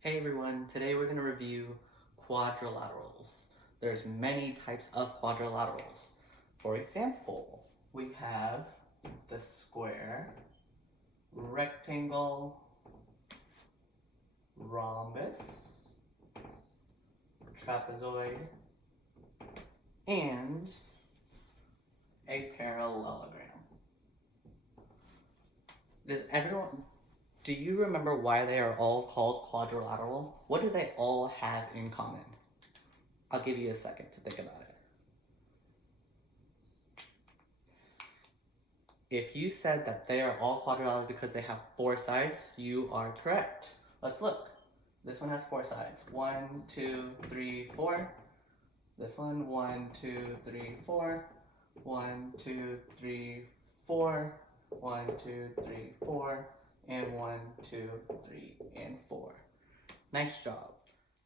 Hey everyone, today we're going to review quadrilaterals. There's many types of quadrilaterals. For example, we have the square, rectangle, rhombus, trapezoid, and a parallelogram. Do you remember why they are all called quadrilateral? What do they all have in common? I'll give you a second to think about it. If you said that they are all quadrilateral because they have four sides, you are correct. Let's look. This one has four sides. 1, 2, 3, 4. This one, 1, 2, 3, 4. 1, 2, 3, 4. 1, 2, 3, 4. And 1, 2, 3, and 4. Nice job.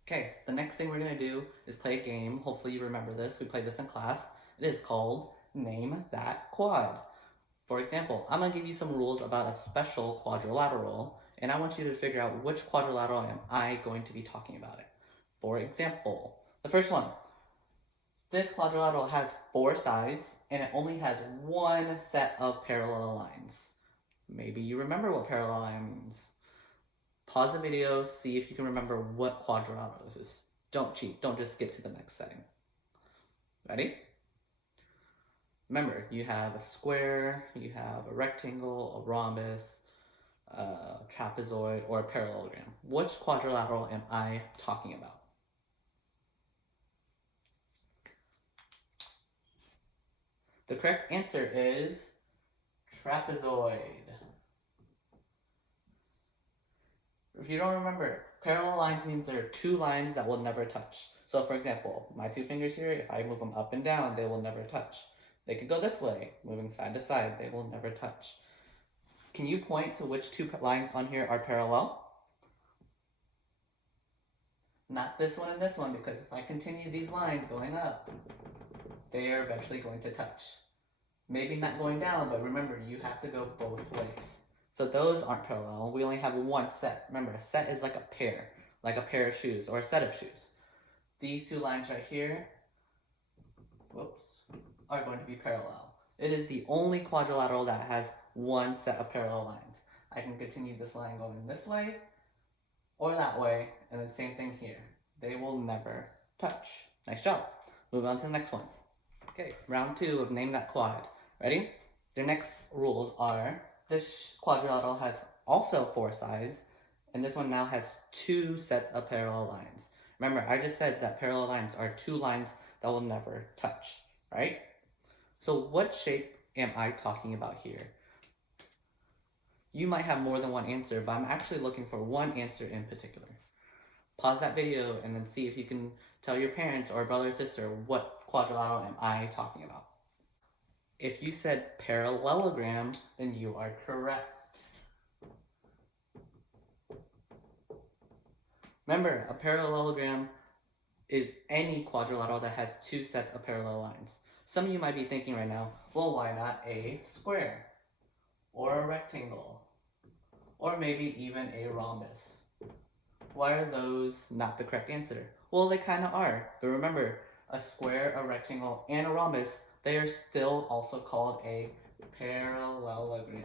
Okay, the next thing we're going to do is play a game. Hopefully you remember this. We played this in class. It is called Name That Quad. For example, I'm going to give you some rules about a special quadrilateral, and I want you to figure out which quadrilateral am I going to be talking about it. For example, the first one. This quadrilateral has four sides, and it only has one set of parallel lines. Maybe you remember what parallel line means. Pause the video, see if you can remember what quadrilateral this is. Don't cheat, don't just skip to the next setting. Ready? Remember, you have a square, you have a rectangle, a rhombus, a trapezoid, or a parallelogram. Which quadrilateral am I talking about? The correct answer is trapezoid. If you don't remember, parallel lines means there are two lines that will never touch. So for example, my two fingers here, if I move them up and down, they will never touch. They could go this way, moving side to side, they will never touch. Can you point to which two lines on here are parallel? Not this one and this one, because if I continue these lines going up, they are eventually going to touch. Maybe not going down, but remember, you have to go both ways. So those aren't parallel. We only have one set. Remember, a set is like a pair of shoes or a set of shoes. These two lines right here, are going to be parallel. It is the only quadrilateral that has one set of parallel lines. I can continue this line going this way or that way, and then same thing here. They will never touch. Nice job. Move on to the next one. Okay, round 2 of Name That Quad. Ready? The next rules are this quadrilateral has also four sides, and this one now has two sets of parallel lines. Remember, I just said that parallel lines are two lines that will never touch, right? So what shape am I talking about here? You might have more than one answer, but I'm actually looking for one answer in particular. Pause that video and then see if you can tell your parents or brother or sister what quadrilateral am I talking about. If you said parallelogram, then you are correct. Remember, a parallelogram is any quadrilateral that has two sets of parallel lines. Some of you might be thinking right now, well, why not a square? Or a rectangle? Or maybe even a rhombus? Why are those not the correct answer? Well, they kind of are. But remember, a square, a rectangle, and a rhombus, they are still also called a parallelogram.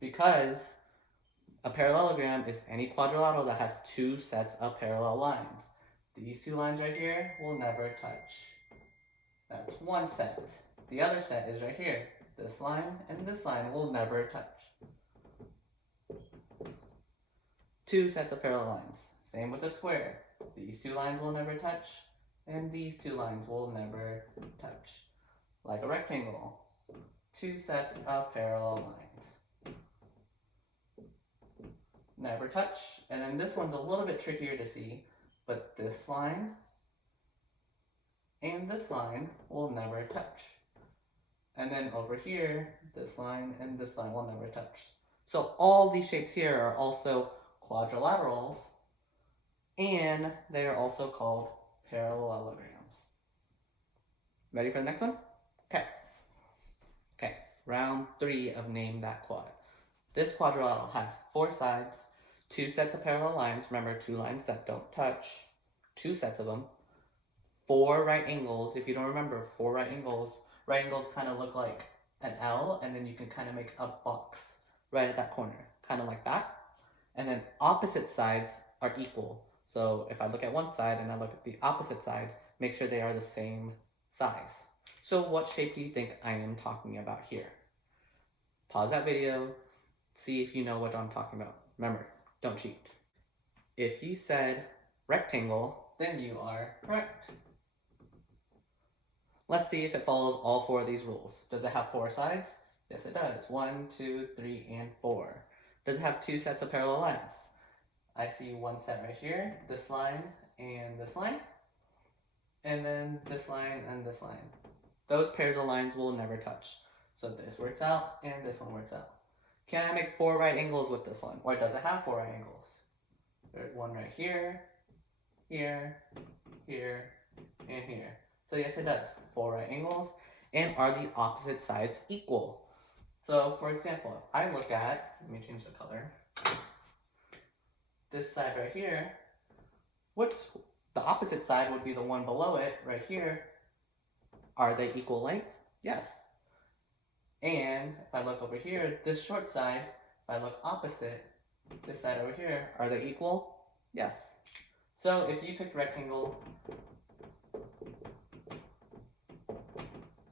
Because a parallelogram is any quadrilateral that has two sets of parallel lines. These two lines right here will never touch. That's one set. The other set is right here. This line and this line will never touch. Two sets of parallel lines. Same with the square. These two lines will never touch, and these two lines will never touch. Like a rectangle. Two sets of parallel lines. Never touch. And then this one's a little bit trickier to see, but this line and this line will never touch. And then over here, this line and this line will never touch. So all these shapes here are also quadrilaterals, and they are also called parallelograms. Ready for the next one? Okay. Round 3 of Name That Quad. This quadrilateral has 4 sides, 2 sets of parallel lines, remember 2 lines that don't touch, 2 sets of them, 4 right angles. If you don't remember, 4 right angles kind of look like an L, and then you can kind of make a box right at that corner, kind of like that. And then opposite sides are equal. So if I look at one side and I look at the opposite side, make sure they are the same size. So what shape do you think I am talking about here? Pause that video, see if you know what I'm talking about. Remember, don't cheat. If you said rectangle, then you are correct. Let's see if it follows all 4 of these rules. Does it have 4 sides? Yes, it does. 1, 2, 3, and 4. Does it have 2 sets of parallel lines? I see one set right here, this line and this line, and then this line and this line. Those pairs of lines will never touch. So this works out and this one works out. Can I make 4 right angles with this one? Or does it have 4 right angles? There's one right here, here, here, and here. So yes, it does. 4 right angles. And are the opposite sides equal? So for example, if I look at, let me change the color. This side right here, the opposite side would be the one below it, right here. Are they equal length? Yes. And if I look over here, this short side, if I look opposite, this side over here, are they equal? Yes. So if you picked rectangle,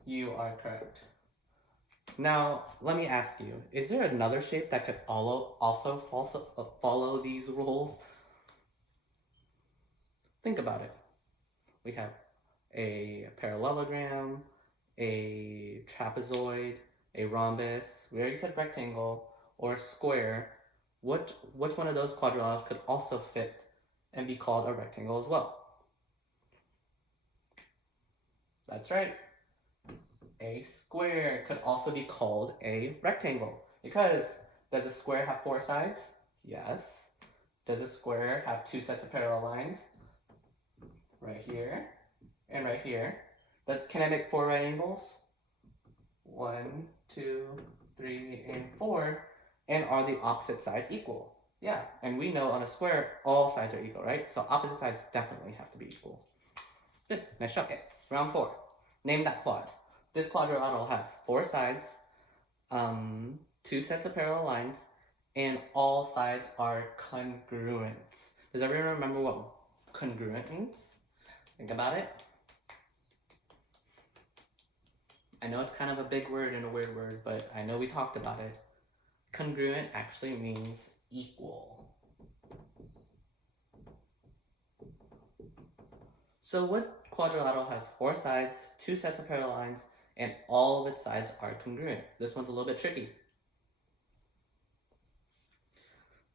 you are correct. Now, let me ask you, is there another shape that could also follow these rules? Think about it. We have a parallelogram, a trapezoid, a rhombus, we already said rectangle, or a square. Which one of those quadrilaterals could also fit and be called a rectangle as well? That's right. A square could also be called a rectangle, because does a square have 4 sides? Yes. Does a square have 2 sets of parallel lines? Right here and right here. Can I make 4 right angles? 1, 2, 3, and 4. And are the opposite sides equal? Yeah, and we know on a square, all sides are equal, right? So opposite sides definitely have to be equal. Good, nice job. Okay, round 4. Name that quad. This quadrilateral has 4 sides, 2 sets of parallel lines, and all sides are congruent. Does everyone remember what congruent means? Think about it. I know it's kind of a big word and a weird word, but I know we talked about it. Congruent actually means equal. So what quadrilateral has 4 sides, 2 sets of parallel lines, and all of its sides are congruent? This one's a little bit tricky.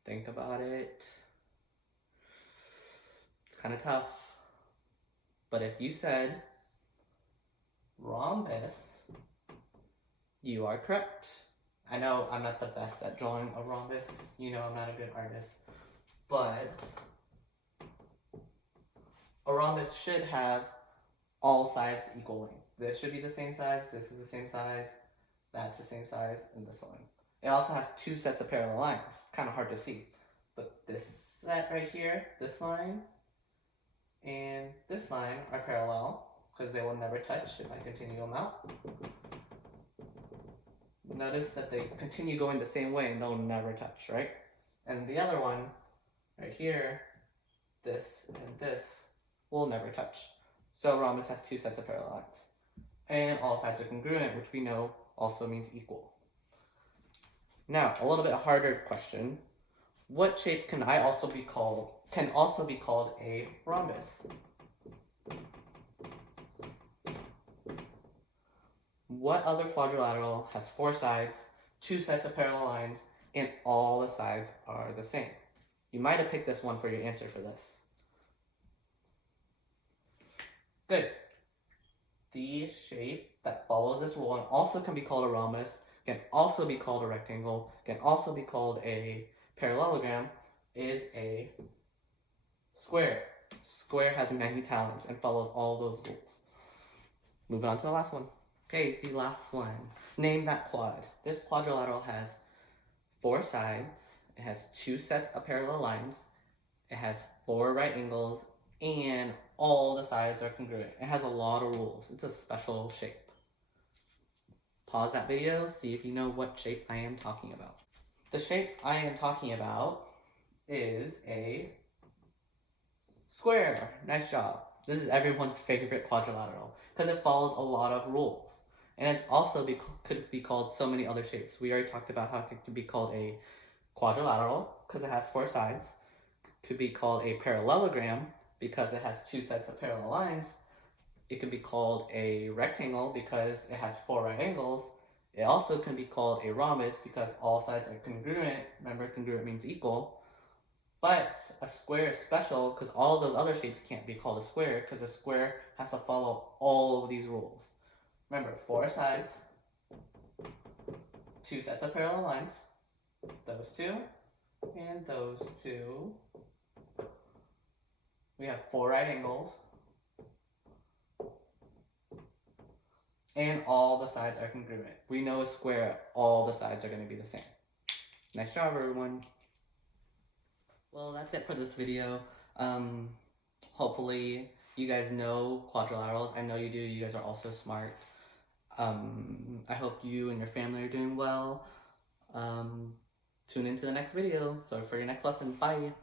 Think about it. It's kind of tough. But if you said rhombus, you are correct. I know I'm not the best at drawing a rhombus. You know I'm not a good artist. But a rhombus should have all sides equal length. This should be the same size, this is the same size, that's the same size, and this one. It also has 2 sets of parallel lines. Kind of hard to see. But this set right here, this line, and this line are parallel, because they will never touch if I continue them out. Notice that they continue going the same way and they'll never touch, right? And the other one, right here, this and this, will never touch. So rhombus has 2 sets of parallel lines. And all sides are congruent, which we know also means equal. Now, a little bit harder question. What shape can also be called a rhombus? What other quadrilateral has 4 sides, 2 sets of parallel lines, and all the sides are the same? You might have picked this one for your answer for this. Good. The shape that follows this rule and also can be called a rhombus, can also be called a rectangle, can also be called a parallelogram, is a square. Square has many talents and follows all those rules. Moving on to the last one. Okay, the last one. Name that quad. This quadrilateral has 4 sides, it has 2 sets of parallel lines, it has 4 right angles, and all the sides are congruent. It has a lot of rules. It's a special shape. Pause that video, see if you know what shape I am talking about. The shape I am talking about is a square. Nice job. This is everyone's favorite quadrilateral because it follows a lot of rules. And it's also could be called so many other shapes. We already talked about how it could be called a quadrilateral because it has 4 sides. It could be called a parallelogram because it has 2 sets of parallel lines. It could be called a rectangle because it has 4 right angles. It also can be called a rhombus because all sides are congruent. Remember, congruent means equal. But a square is special because all those other shapes can't be called a square because a square has to follow all of these rules. Remember, 4 sides, 2 sets of parallel lines, those 2, and those 2. We have 4 right angles, and all the sides are congruent. We know a square, all the sides are going to be the same. Nice job, everyone. Well, that's it for this video. Hopefully you guys know quadrilaterals. I know you do. You guys are also smart. I hope you and your family are doing well. Tune into the next video. So for your next lesson, bye.